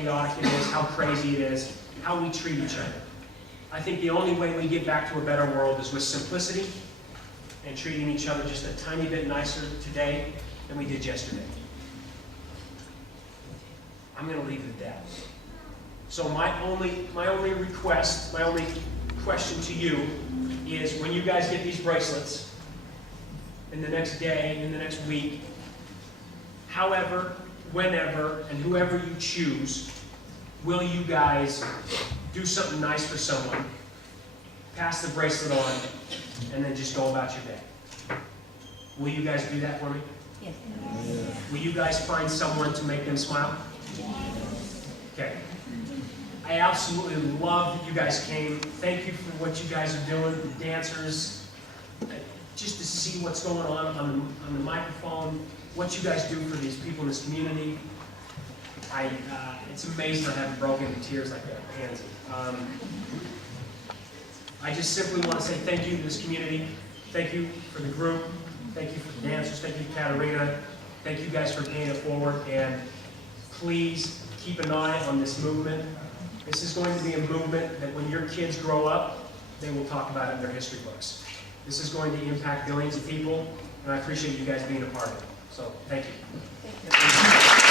chaotic it is, how crazy it is, how we treat each other. I think the only way we get back to a better world is with simplicity and treating each other just a tiny bit nicer today than we did yesterday. I'm going to leave it at that. So my only request, my only question to you is when you guys get these bracelets in the next day, in the next week, however, whenever, and whoever you choose, will you guys do something nice for someone, pass the bracelet on, and then just go about your day? Will you guys do that for me? Yes. Will you guys find someone to make them smile? Okay. I absolutely love that you guys came. Thank you for what you guys are doing, the dancers, just to see what's going on the microphone, what you guys do for these people in this community. It's amazing I haven't broken into tears like that, hands. I just simply want to say thank you to this community. Thank you for the group. Thank you for the dancers. Thank you, Katarina. Thank you guys for paying it forward. And please keep an eye on this movement. This is going to be a movement that when your kids grow up, they will talk about it in their history books. This is going to impact billions of people, and I appreciate you guys being a part of it. So, thank you. Thank you.